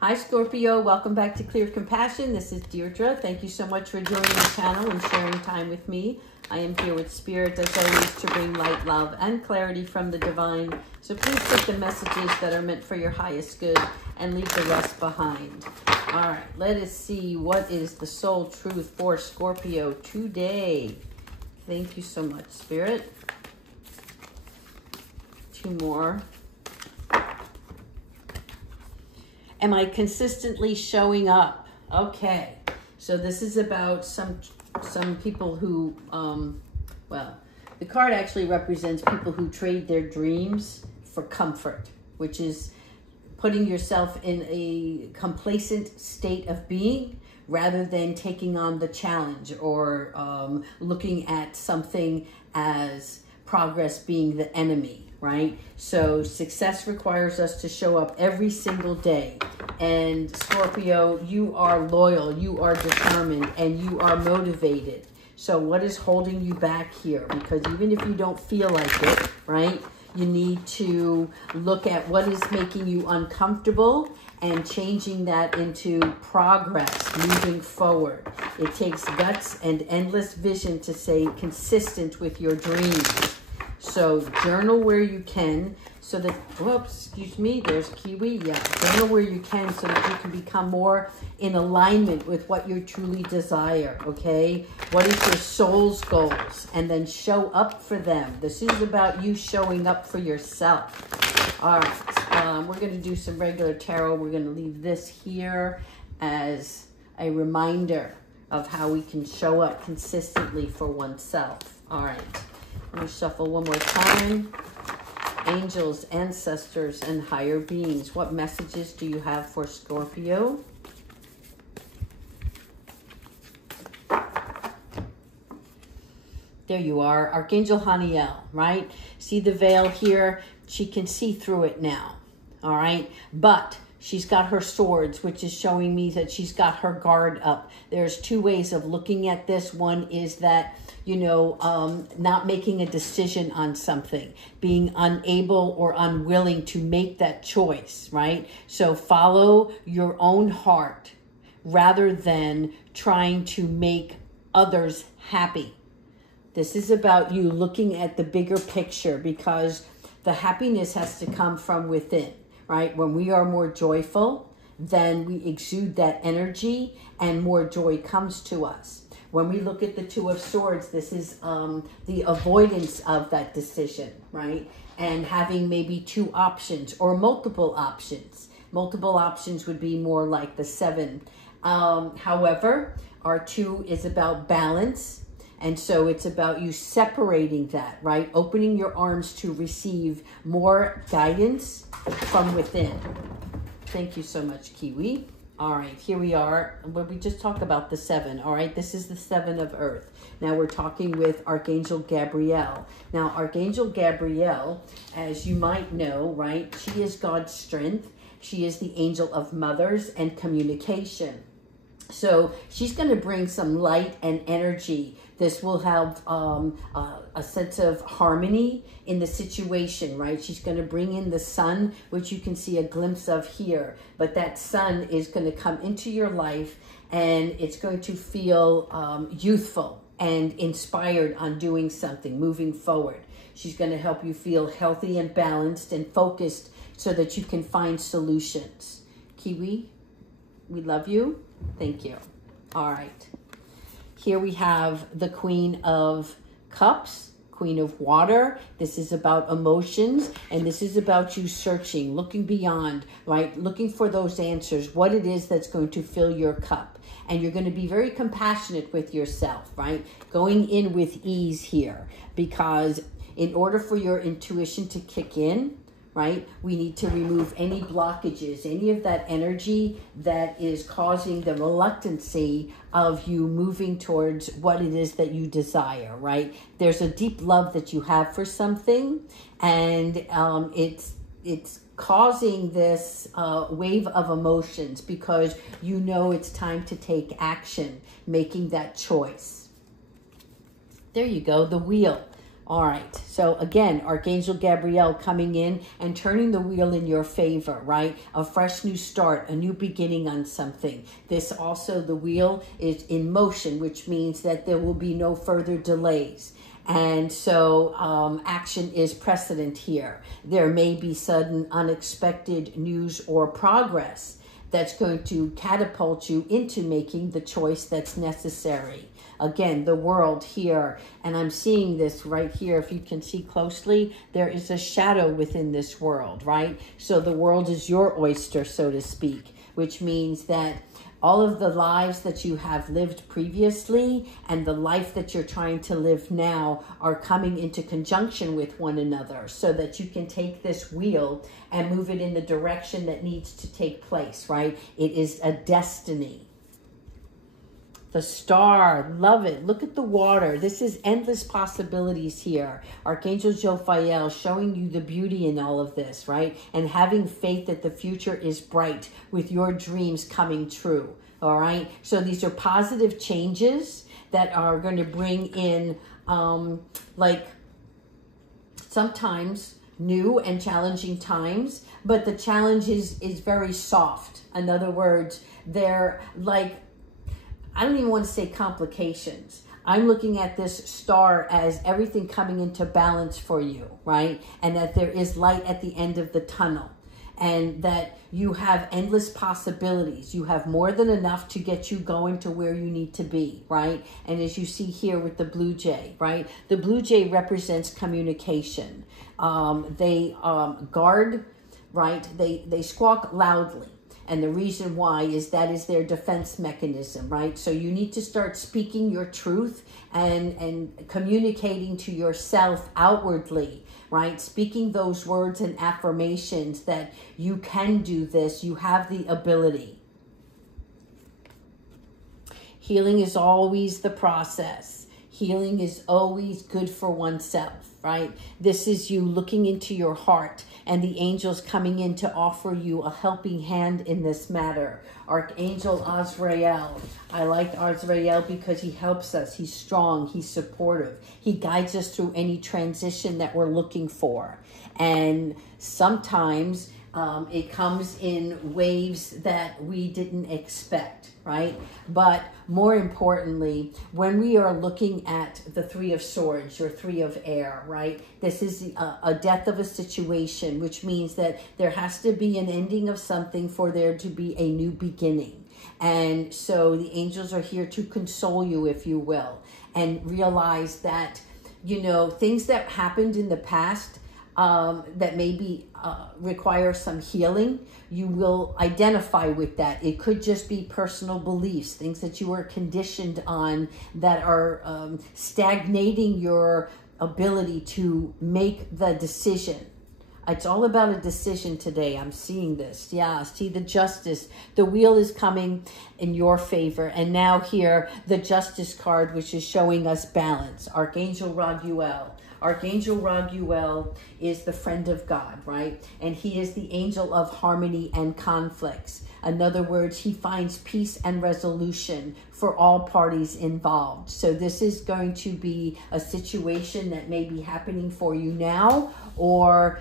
Hi Scorpio, welcome back to Clear Compassion. This is Deirdre. Thank you so much for joining the channel and sharing time with me. I am here with Spirit as always to bring light, love, and clarity from the divine. So please take the messages that are meant for your highest good and leave the rest behind. All right, let us see what is the soul truth for Scorpio today. Thank you so much, Spirit. Two more. Am I consistently showing up? Okay, so this is about some people who, well, the card actually represents people who trade their dreams for comfort, which is putting yourself in a complacent state of being rather than taking on the challenge or looking at something as progress being the enemy. Right? So success requires us to show up every single day. And Scorpio, you are loyal, you are determined, and you are motivated. So what is holding you back here? Because even if you don't feel like it, right, you need to look at what is making you uncomfortable and changing that into progress, moving forward. It takes guts and endless vision to stay consistent with your dreams. So journal where you can so that, whoops, excuse me, there's Kiwi. Yeah, journal where you can so that you can become more in alignment with what you truly desire, okay? What is your soul's goals? And then show up for them. This is about you showing up for yourself. All right, we're going to do some regular tarot. We're going to leave this here as a reminder of how we can show up consistently for oneself. All right. Let me shuffle one more time. Angels, ancestors, and higher beings. What messages do you have for Scorpio? There you are. Archangel Haniel, right? See the veil here? She can see through it now, all right? But she's got her swords, which is showing me that she's got her guard up. There's two ways of looking at this. One is that, you know, not making a decision on something, being unable or unwilling to make that choice, right? So follow your own heart rather than trying to make others happy. This is about you looking at the bigger picture because the happiness has to come from within, right? When we are more joyful, then we exude that energy and more joy comes to us. When we look at the Two of Swords, this is the avoidance of that decision, right? And having maybe two options or multiple options. Multiple options would be more like the Seven. However, our Two is about balance. And so it's about you separating that, right? Opening your arms to receive more guidance from within. Thank you so much, Kiwi. All right, here we are. But we just talked about the Seven, all right? This is the Seven of Earth. Now we're talking with Archangel Gabriel. Now, Archangel Gabriel, as you might know, right? She is God's strength. She is the angel of mothers and communication. So she's going to bring some light and energy. This will have a sense of harmony in the situation, right? She's going to bring in the sun, which you can see a glimpse of here. But that sun is going to come into your life and it's going to feel youthful and inspired on doing something, moving forward. She's going to help you feel healthy and balanced and focused so that you can find solutions. Kiwi, we love you. Thank you. All right. Here we have the Queen of Cups, Queen of Water. This is about emotions, and this is about you searching, looking beyond, right? Looking for those answers, what it is that's going to fill your cup. And you're going to be very compassionate with yourself, right? Going in with ease here, because in order for your intuition to kick in, right, we need to remove any blockages, any of that energy that is causing the reluctancy of you moving towards what it is that you desire, right? There's a deep love that you have for something, and it's causing this wave of emotions because you know it's time to take action, making that choice. There you go, the wheel. All right. So again, Archangel Gabriel coming in and turning the wheel in your favor, right? A fresh new start, a new beginning on something. This also, the wheel is in motion, which means that there will be no further delays. And so action is precedent here. There may be sudden unexpected news or progress that's going to catapult you into making the choice that's necessary. Again, the world here, and I'm seeing this right here. If you can see closely, there is a shadow within this world, right? So the world is your oyster, so to speak, which means that all of the lives that you have lived previously and the life that you're trying to live now are coming into conjunction with one another so that you can take this wheel and move it in the direction that needs to take place, right? It is a destiny. The star, love it. Look at the water. This is endless possibilities here. Archangel Jophiel showing you the beauty in all of this, right? And having faith that the future is bright with your dreams coming true, all right? So these are positive changes that are going to bring in, like, sometimes new and challenging times, but the challenge is very soft. In other words, they're like, I don't even want to say complications. I'm looking at this star as everything coming into balance for you, right? And that there is light at the end of the tunnel and that you have endless possibilities. You have more than enough to get you going to where you need to be, right? And as you see here with the blue jay, right? The blue jay represents communication. They guard, right? They squawk loudly. And the reason why is that is their defense mechanism, right? So you need to start speaking your truth and communicating to yourself outwardly, right? Speaking those words and affirmations that you can do this, you have the ability. Healing is always the process. Healing is always good for oneself, right? This is you looking into your heart and the angels coming in to offer you a helping hand in this matter. Archangel Azrael. I like Azrael because he helps us. He's strong. He's supportive. He guides us through any transition that we're looking for. And sometimes it comes in waves that we didn't expect, right? But more importantly, when we are looking at the Three of Swords or Three of Air, right? This is a death of a situation, which means that there has to be an ending of something for there to be a new beginning. And so the angels are here to console you, if you will, and realize that, you know, things that happened in the past that maybe require some healing, you will identify with that. It could just be personal beliefs, things that you were conditioned on that are stagnating your ability to make the decision. It's all about a decision today. I'm seeing this. Yeah, see the justice. The wheel is coming in your favor. And now here, the justice card, which is showing us balance. Archangel Raguel. Archangel Raguel is the friend of God, right? And he is the angel of harmony and conflicts. In other words, he finds peace and resolution for all parties involved. So this is going to be a situation that may be happening for you now, or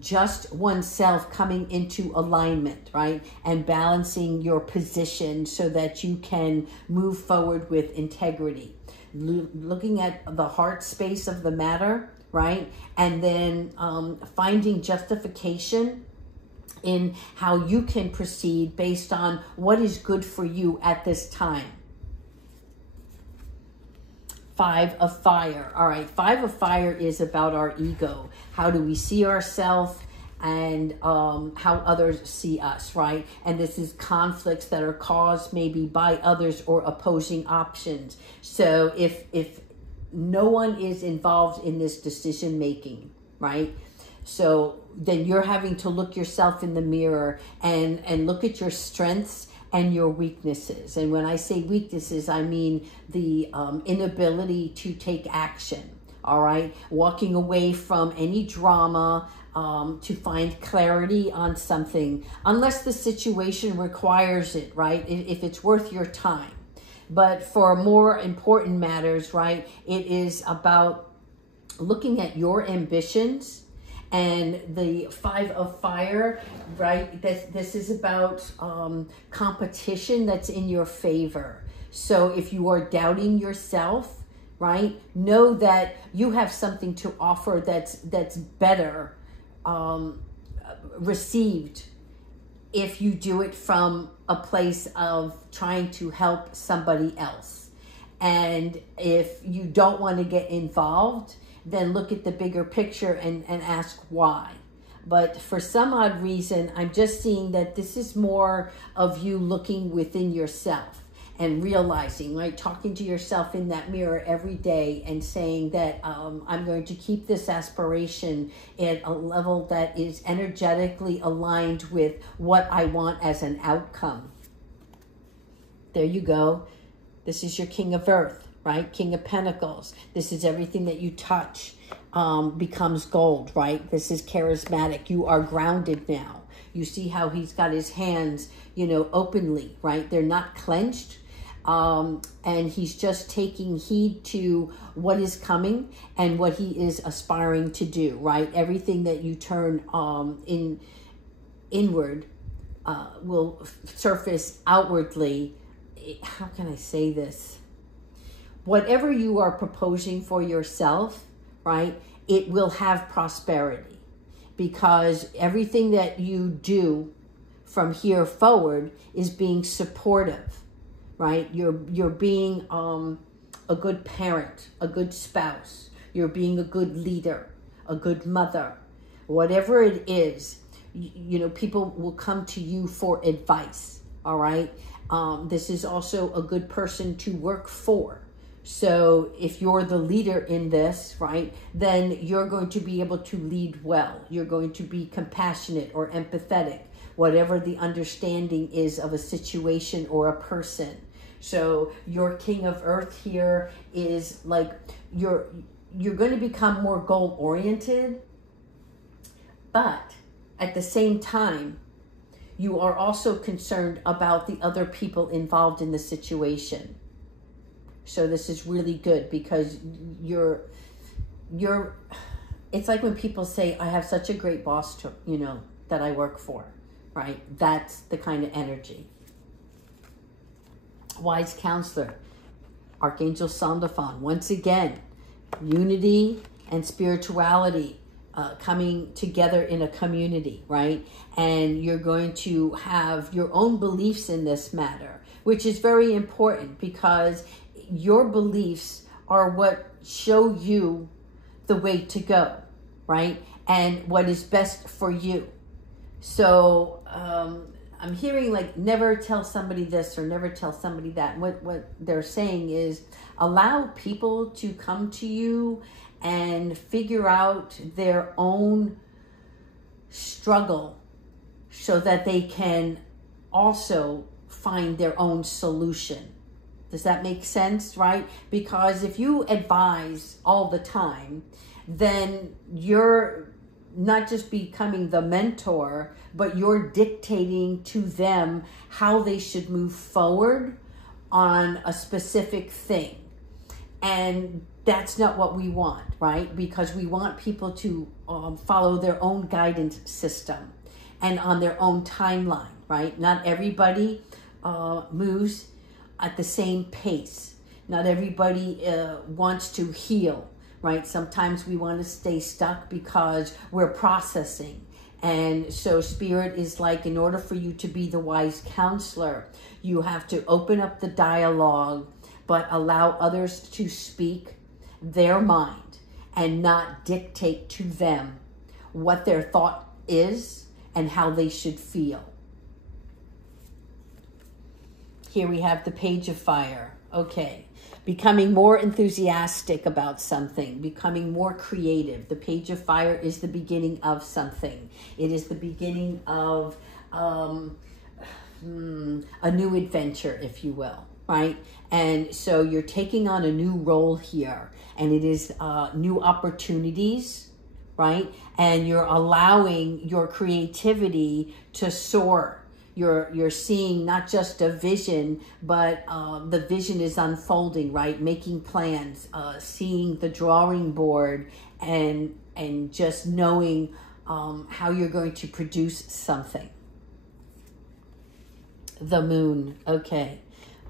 just oneself coming into alignment, right? And balancing your position so that you can move forward with integrity. Looking at the heart space of the matter, right? And then finding justification in how you can proceed based on what is good for you at this time. Five of Fire. All right, Five of Fire is about our ego. How do we see ourselves and how others see us, right? And this is conflicts that are caused maybe by others or opposing options. So if no one is involved in this decision making, right? So then you're having to look yourself in the mirror and look at your strengths and your weaknesses. And when I say weaknesses, I mean the inability to take action, all right? Walking away from any drama, to find clarity on something, unless the situation requires it, right? If it's worth your time. But for more important matters, right, it is about looking at your ambitions. And the 5 of fire, right? This is about competition that's in your favor. So if you are doubting yourself, right, know that you have something to offer that's better received if you do it from a place of trying to help somebody else. And if you don't want to get involved, then look at the bigger picture and ask why. But for some odd reason, I'm just seeing that this is more of you looking within yourself and realizing, right, talking to yourself in that mirror every day and saying that I'm going to keep this aspiration at a level that is energetically aligned with what I want as an outcome. There you go. This is your King of Earth, right? King of Pentacles. This is everything that you touch becomes gold, right? This is charismatic. You are grounded now. You see how he's got his hands, you know, openly, right? They're not clenched. And he's just taking heed to what is coming and what he is aspiring to do, right? Everything that you turn inward will surface outwardly. How can I say this? Whatever you are proposing for yourself, right, it will have prosperity, because everything that you do from here forward is being supportive, right? You're being a good parent, a good spouse. You're being a good leader, a good mother. Whatever it is, you know, people will come to you for advice, all right? This is also a good person to work for. So if you're the leader in this, right, then you're going to be able to lead well. You're going to be compassionate or empathetic, whatever the understanding is of a situation or a person. So your King of Earth here is like you're going to become more goal oriented, but at the same time, you are also concerned about the other people involved in the situation. So this is really good, because you're it's like when people say, I have such a great boss to, you know, that I work for, right? That's the kind of energy. Wise counselor, Archangel Sandalphon. Once again, unity and spirituality coming together in a community, right? And you're going to have your own beliefs in this matter, which is very important, because your beliefs are what show you the way to go, right? And what is best for you. So I'm hearing like never tell somebody this or never tell somebody that. What they're saying is allow people to come to you and figure out their own struggle so that they can also find their own solution. Does that make sense, right? Because if you advise all the time, then you're not just becoming the mentor, but you're dictating to them how they should move forward on a specific thing. And that's not what we want, right? Because we want people to follow their own guidance system and on their own timeline, right? Not everybody moves at the same pace. Not everybody wants to heal, right? Sometimes we want to stay stuck because we're processing. And so Spirit is like, in order for you to be the wise counselor, you have to open up the dialogue, but allow others to speak their mind and not dictate to them what their thought is and how they should feel. Here we have the Page of Fire. Okay. Becoming more enthusiastic about something, becoming more creative. The Page of Fire is the beginning of something. It is the beginning of a new adventure, if you will, right? And so you're taking on a new role here, and it is new opportunities, right? And you're allowing your creativity to soar. you're seeing not just a vision, but the vision is unfolding, right? Making plans, seeing the drawing board, and just knowing how you're going to produce something. The moon. Okay.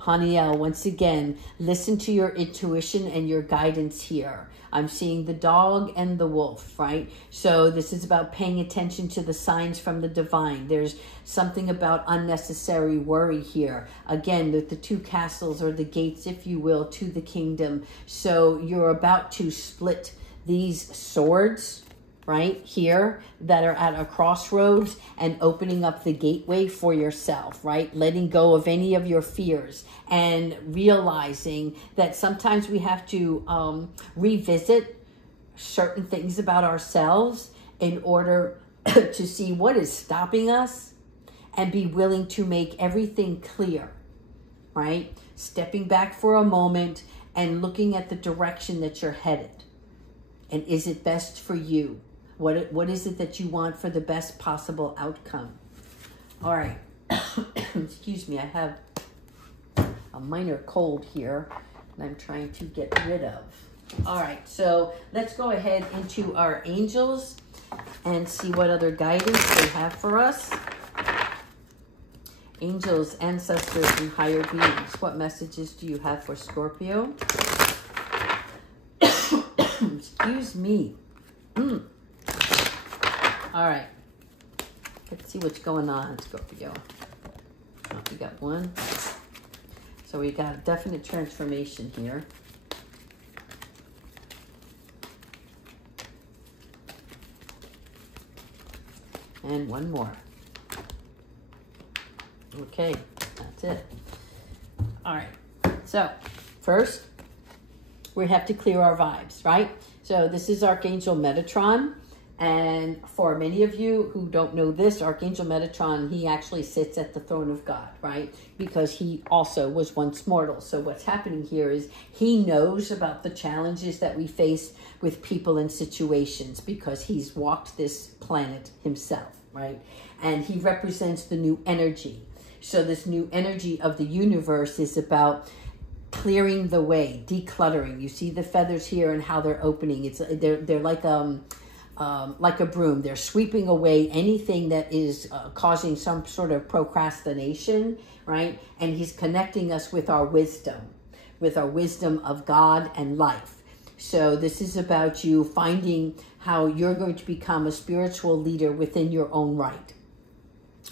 Haniel, once again, listen to your intuition and your guidance here. I'm seeing the dog and the wolf, right? So this is about paying attention to the signs from the divine. There's something about unnecessary worry here. Again, the two castles, or the gates, if you will, to the kingdom. So you're about to split these swords right here that are at a crossroads, and opening up the gateway for yourself, right? Letting go of any of your fears, and realizing that sometimes we have to revisit certain things about ourselves in order to see what is stopping us, and be willing to make everything clear, right? Stepping back for a moment and looking at the direction that you're headed. And is it best for you? What is it that you want for the best possible outcome? All right. Excuse me, I have a minor cold here and I'm trying to get rid of. All right, so let's go ahead into our angels and see what other guidance they have for us. Angels, ancestors, and higher beings. What messages do you have for Scorpio? Excuse me. All right. Let's see what's going on, Scorpio. Oh, we got one. So we got a definite transformation here. And one more. Okay, that's it. All right. So first, we have to clear our vibes, right? So this is Archangel Metatron. And for many of you who don't know this, Archangel Metatron, he actually sits at the throne of God, right? Because he also was once mortal. So what's happening here is he knows about the challenges that we face with people and situations, because he's walked this planet himself, right? And he represents the new energy. So this new energy of the universe is about clearing the way, decluttering. You see the feathers here and how they're opening. They're like a broom. They're sweeping away anything that is causing some sort of procrastination, right? And he's connecting us with our wisdom of God and life. So this is about you finding how you're going to become a spiritual leader within your own right.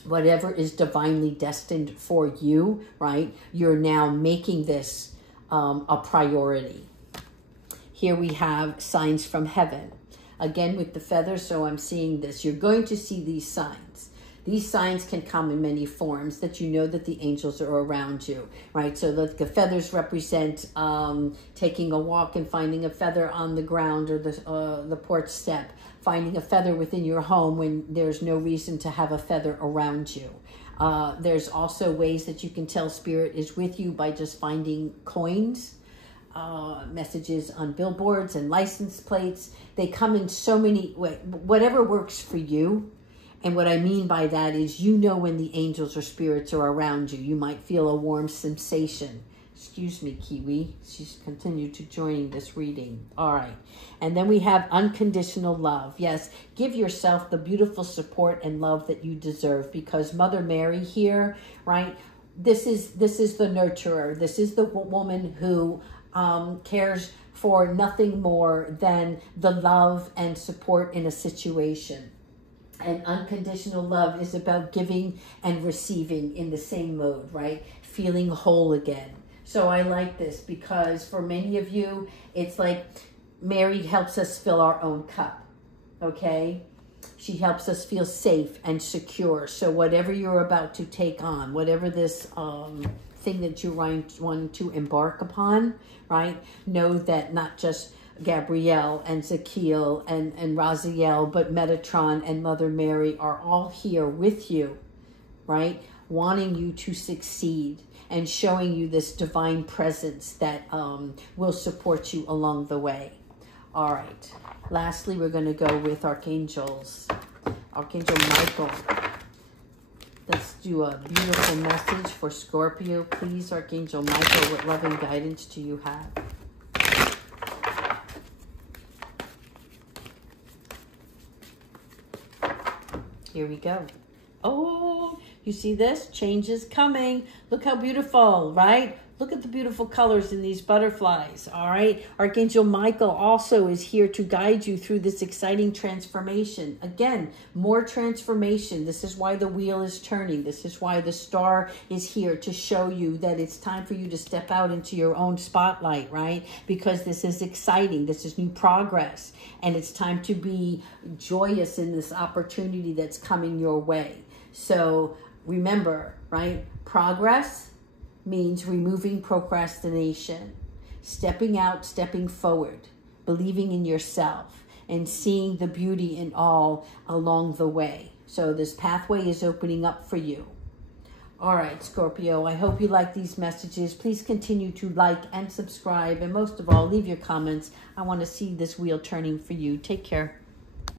Whatever is divinely destined for you, right? You're now making this a priority. Here we have signs from heaven. Again, with the feathers, so I'm seeing this. You're going to see these signs. These signs can come in many forms that you know that the angels are around you, right? So the feathers represent taking a walk and finding a feather on the ground or the porch step, finding a feather within your home when there's no reason to have a feather around you. There's also ways that you can tell spirit is with you by just finding coins, messages on billboards and license plates. They come in so many ways, whatever works for you. And what I mean by that is, you know, when the angels or spirits are around you, you might feel a warm sensation. Excuse me, Kiwi. She's continued to join this reading. All right. And then we have unconditional love. Yes, give yourself the beautiful support and love that you deserve, because Mother Mary here, right? This is the nurturer. This is the woman who cares for nothing more than the love and support in a situation. And unconditional love is about giving and receiving in the same mode, right? Feeling whole again. So I like this because for many of you, it's like Mary helps us fill our own cup, okay? She helps us feel safe and secure. So whatever you're about to take on, whatever this thing that you want to embark upon, right? Know that not just Gabrielle and Zakiel and Raziel, but Metatron and Mother Mary are all here with you, right? Wanting you to succeed and showing you this divine presence that will support you along the way. All right. Lastly, we're going to go with archangels. Archangel Michael. Let's do a beautiful message for Scorpio. Please, Archangel Michael, what loving guidance do you have? Here we go. Oh, you see this? Change is coming. Look how beautiful, right? Look at the beautiful colors in these butterflies, all right? Archangel Michael also is here to guide you through this exciting transformation. Again, more transformation. This is why the wheel is turning. This is why the star is here to show you that it's time for you to step out into your own spotlight, right? Because this is exciting. This is new progress. And it's time to be joyous in this opportunity that's coming your way. So remember, right? Progress means removing procrastination, stepping out, stepping forward, believing in yourself, and seeing the beauty in all along the way. So this pathway is opening up for you. All right, Scorpio, I hope you like these messages. Please continue to like and subscribe, and most of all, leave your comments. I want to see this wheel turning for you. Take care.